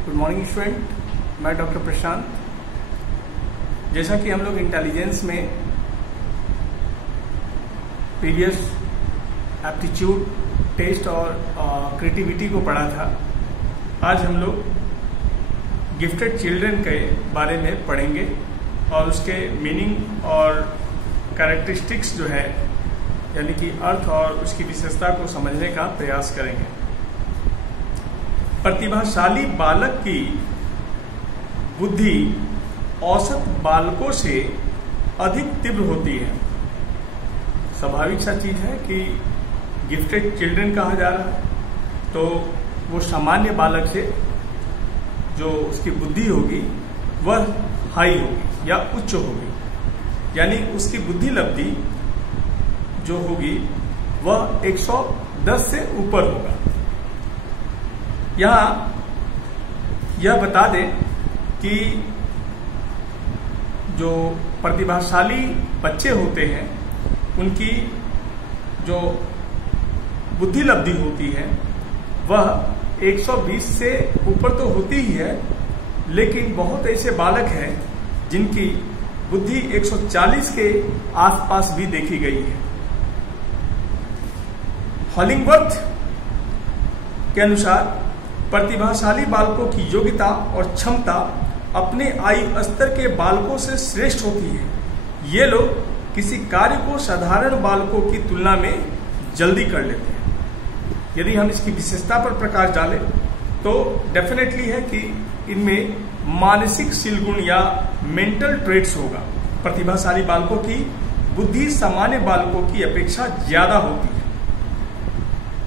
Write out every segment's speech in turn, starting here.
Good morning student, मैं doctor प्रशांत। जैसा कि हम लोग इंटेलिजेंस में प्रीवियस एप्टीट्यूड टेस्ट और क्रिएटिविटी को पढ़ा था, आज हम लोग गिफ्टेड चिल्ड्रन के बारे में पढ़ेंगे और उसके मीनिंग और कैरेक्टरिस्टिक्स जो है यानी कि अर्थ और उसकी विशेषता को समझने का प्रयास करेंगे। प्रतिभाशाली बालक की बुद्धि औसत बालकों से अधिक तीव्र होती है। स्वाभाविक सा चीज है कि गिफ्टेड चिल्ड्रन कहा जा रहा है, तो वो सामान्य बालक से जो उसकी बुद्धि होगी वह हाई होगी या उच्च होगी, यानी उसकी बुद्धि लब्धि जो होगी वह 110 से ऊपर होगा। यहां यह बता दें कि जो प्रतिभाशाली बच्चे होते हैं उनकी जो बुद्धि लब्धि होती है वह 120 से ऊपर तो होती ही है, लेकिन बहुत ऐसे बालक हैं जिनकी बुद्धि 140 के आसपास भी देखी गई है। हॉलिंगवर्थ के अनुसार प्रतिभाशाली बालकों की योग्यता और क्षमता अपने आयु स्तर के बालकों से श्रेष्ठ होती है। ये लोग किसी कार्य को साधारण बालकों की तुलना में जल्दी कर लेते हैं। यदि हम इसकी विशेषता पर प्रकाश डालें तो डेफिनेटली है कि इनमें मानसिक शील गुण या मेंटल ट्रेट्स होगा। प्रतिभाशाली बालकों की बुद्धि सामान्य बालकों की अपेक्षा ज्यादा होती है।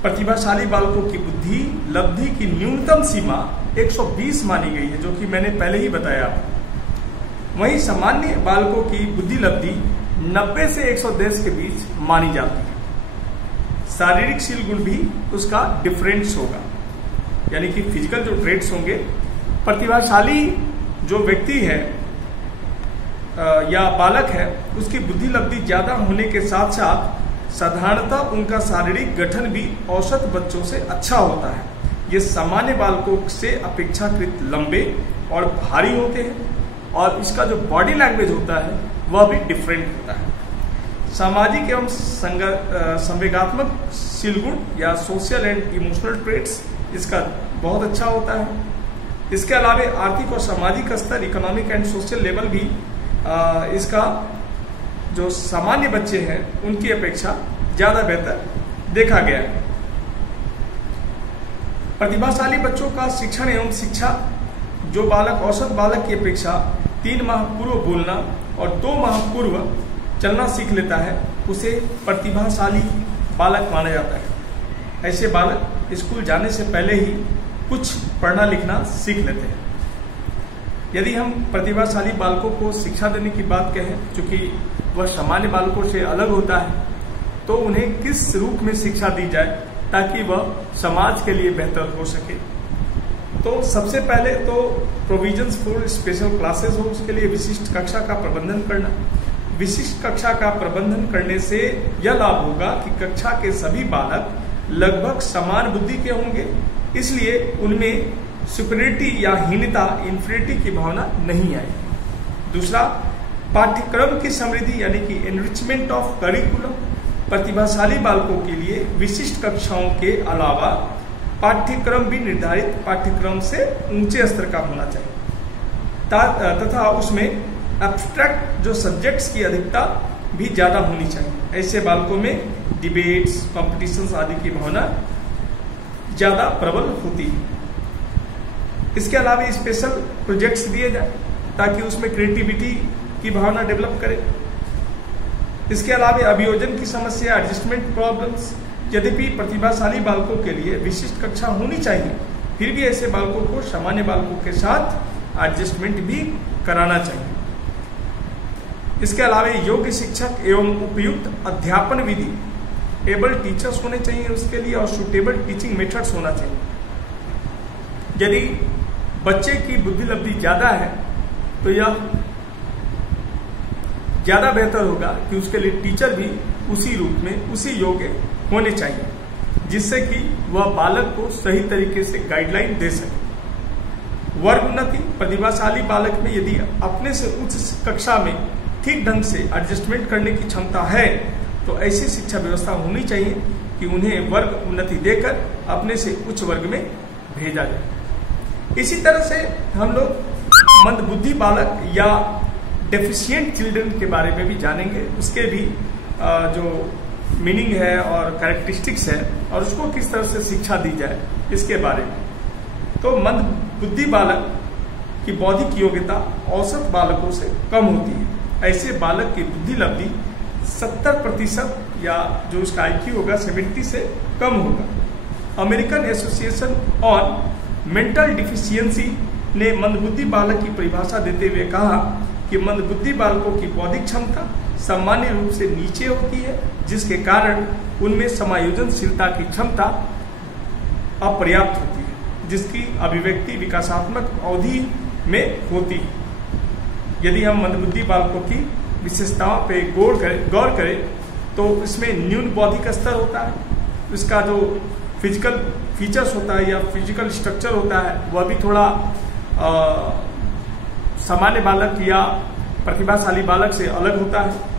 प्रतिभाशाली बालकों की बुद्धि लब्धि की न्यूनतम सीमा 120 मानी गई है, जो कि मैंने पहले ही बताया। वहीं सामान्य बालकों की बुद्धि लब्धि 90 से 110 के बीच मानी जाती है। शारीरिक शील गुण भी उसका डिफरेंस होगा, यानी कि फिजिकल जो ट्रेट्स होंगे। प्रतिभाशाली जो व्यक्ति है या बालक है उसकी बुद्धि लब्धि ज्यादा होने के साथ साथ साधारणतः उनका शारीरिक गठन भी औसत बच्चों से अच्छा होता है। ये सामान्य बालकों से अपेक्षाकृत लंबे और भारी होते हैं और इसका जो बॉडी लैंग्वेज होता है वह भी डिफरेंट होता है। सामाजिक एवं संवेगात्मक शील गुण या सोशल एंड इमोशनल ट्रेट्स इसका बहुत अच्छा होता है। इसके अलावा आर्थिक और सामाजिक स्तर, इकोनॉमिक एंड सोशल लेवल भी इसका जो सामान्य बच्चे हैं उनकी अपेक्षा ज्यादा बेहतर देखा गया है। प्रतिभाशाली बच्चों का शिक्षण एवं शिक्षा जो बालक औसत बालक की अपेक्षा 3 माह पूर्व बोलना और 2 माह पूर्व चलना सीख लेता है, उसे प्रतिभाशाली बालक माना जाता है। ऐसे बालक स्कूल जाने से पहले ही कुछ पढ़ना लिखना सीख लेते हैं। यदि हम प्रतिभाशाली बालकों को शिक्षा देने की बात कहें, चूंकि वह सामान्य बालकों से अलग होता है, तो उन्हें किस रूप में शिक्षा दी जाए ताकि वह समाज के लिए बेहतर हो सके। तो सबसे पहले तो प्रोविजंस फॉर स्पेशल क्लासेस हो, उसके लिए विशिष्ट कक्षा का प्रबंधन करना। विशिष्ट कक्षा का प्रबंधन करने से यह लाभ होगा कि कक्षा के सभी बालक लगभग समान बुद्धि के होंगे, इसलिए उनमें सुपीरियरिटी या हीनता, इंफीरियरिटी की भावना नहीं आएगी। दूसरा, पाठ्यक्रम की समृद्धि यानी कि एनरिचमेंट ऑफ करिकुलम। प्रतिभाशाली बालकों के लिए विशिष्ट कक्षाओं के अलावा पाठ्यक्रम भी निर्धारित पाठ्यक्रम से ऊंचे स्तर का होना चाहिए तथा उसमें एब्स्ट्रैक्ट जो सब्जेक्ट्स की अधिकता भी ज्यादा होनी चाहिए। ऐसे बालकों में डिबेट्स, कॉम्पिटिशन्स आदि की भावना ज्यादा प्रबल होती है। इसके अलावा स्पेशल प्रोजेक्ट्स दिए जाए ताकि उसमें क्रिएटिविटी की भावना डेवलप करे। इसके अलावा अभियोजन की समस्या, एडजस्टमेंट प्रॉब्लम्स। यद्यपि प्रतिभाशाली बालकों के लिए विशिष्ट कक्षा होनी चाहिए, फिर भी ऐसे बालकों को सामान्य बालकों के साथ एडजस्टमेंट भी कराना चाहिए। इसके अलावा योग्य शिक्षक एवं उपयुक्त अध्यापन विधि, एबल टीचर्स होने चाहिए उसके लिए और सुटेबल टीचिंग मेथड्स होना चाहिए। यदि बच्चे की बुद्धि लब्धि ज्यादा है तो यह ज्यादा बेहतर होगा कि उसके लिए टीचर भी उसी रूप में उसी योग्य होने चाहिए, जिससे कि वह बालक को सही तरीके से गाइडलाइन दे सके। वर्ग उन्नति, प्रतिभाशाली बालक में यदि अपने से उच्च कक्षा में ठीक ढंग से एडजस्टमेंट करने की क्षमता है तो ऐसी शिक्षा व्यवस्था होनी चाहिए कि उन्हें वर्ग उन्नति देकर अपने से उच्च वर्ग में भेजा जाए। इसी तरह से हम लोग मंदबुद्धि बालक या डेफिशिएंट चिल्ड्रन के बारे में भी जानेंगे, उसके भी जो मीनिंग है और कैरेक्टरिस्टिक्स है और उसको किस तरह से शिक्षा दी जाए इसके बारे में। तो मंदबुद्धि बालक की बौद्धिक योग्यता औसत बालकों से कम होती है। ऐसे बालक की बुद्धि लब्धि 70% या जो उसका IQ होगा 70 से कम होगा। American association on mental deficiency ने मंदबुद्धि बालक की परिभाषा देते हुए कहा कि मंदबुद्धि बालकों की बौद्धिक क्षमता सामान्य रूप से नीचे होती है, जिसके कारण उनमें समायोजनशीलता की क्षमता अपर्याप्त होती है, जिसकी अभिव्यक्ति विकासात्मक अवधि में होती है। यदि हम मंदबुद्धि बालकों की विशेषताओं पे गौर करें तो इसमें न्यून बौद्धिक स्तर होता है, इसका जो फिजिकल फीचर्स होता है या फिजिकल स्ट्रक्चर होता है वह भी थोड़ा सामान्य बालक या प्रतिभाशाली बालक से अलग होता है।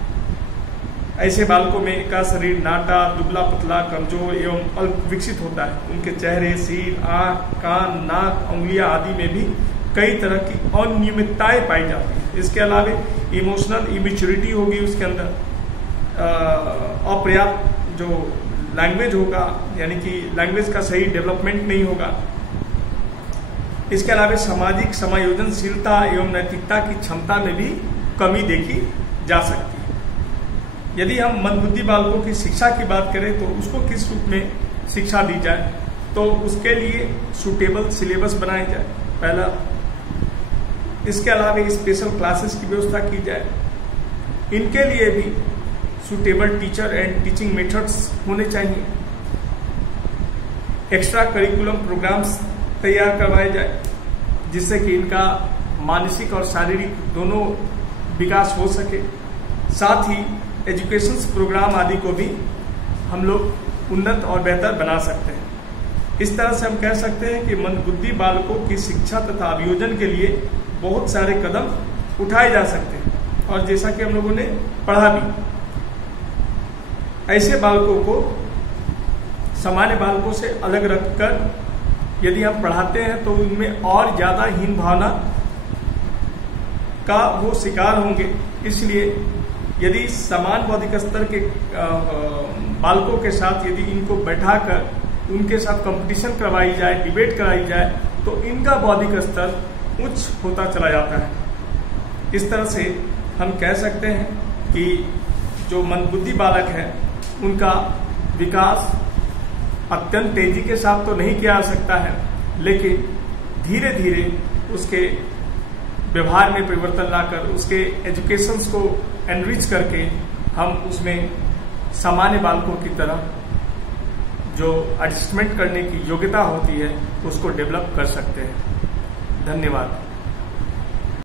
ऐसे बालकों में का शरीर नाटा, दुबला पतला, कमजोर एवं अल्प विकसित होता है। उनके चेहरे, सिर, आंख, कान, नाक, उंगलियां आदि में भी कई तरह की अनियमितताएं पाई जाती हैं। इसके अलावा इमोशनल इमेच्योरिटी होगी, उसके अंदर अपर्याप्त जो लैंग्वेज होगा, यानी कि लैंग्वेज का सही डेवलपमेंट नहीं होगा। इसके अलावा सामाजिक समायोजनशीलता एवं नैतिकता की क्षमता में भी कमी देखी जा सकती है। यदि हम मंदबुद्धि बालकों की शिक्षा की बात करें तो उसको किस रूप में शिक्षा दी जाए, तो उसके लिए सूटेबल सिलेबस बनाया जाए पहला। इसके अलावा स्पेशल क्लासेस की व्यवस्था की जाए। इनके लिए भी suitable teacher and teaching methods होने चाहिए। एक्स्ट्रा करिकुलम प्रोग्राम्स तैयार करवाए जाए जिससे कि इनका मानसिक और शारीरिक दोनों विकास हो सके। साथ ही एजुकेशन प्रोग्राम आदि को भी हम लोग उन्नत और बेहतर बना सकते हैं। इस तरह से हम कह सकते हैं कि मंदबुद्धि बालकों की शिक्षा तथा अभियोजन के लिए बहुत सारे कदम उठाए जा सकते हैं और जैसा कि हम लोगों ने पढ़ा भी, ऐसे बालकों को सामान्य बालकों से अलग रखकर यदि हम पढ़ाते हैं तो उनमें और ज्यादा हीन भावना का वो शिकार होंगे। इसलिए यदि समान बौद्धिक स्तर के बालकों के साथ यदि इनको बैठाकर उनके साथ कंपटीशन करवाई जाए, डिबेट कराई जाए, तो इनका बौद्धिक स्तर उच्च होता चला जाता है। इस तरह से हम कह सकते हैं कि जो मंदबुद्धि बालक है उनका विकास अत्यंत तेजी के साथ तो नहीं किया जा सकता है, लेकिन धीरे धीरे उसके व्यवहार में परिवर्तन लाकर उसके एजुकेशंस को एनरिच करके हम उसमें सामान्य बालकों की तरह जो एडजस्टमेंट करने की योग्यता होती है उसको डेवलप कर सकते हैं। धन्यवाद।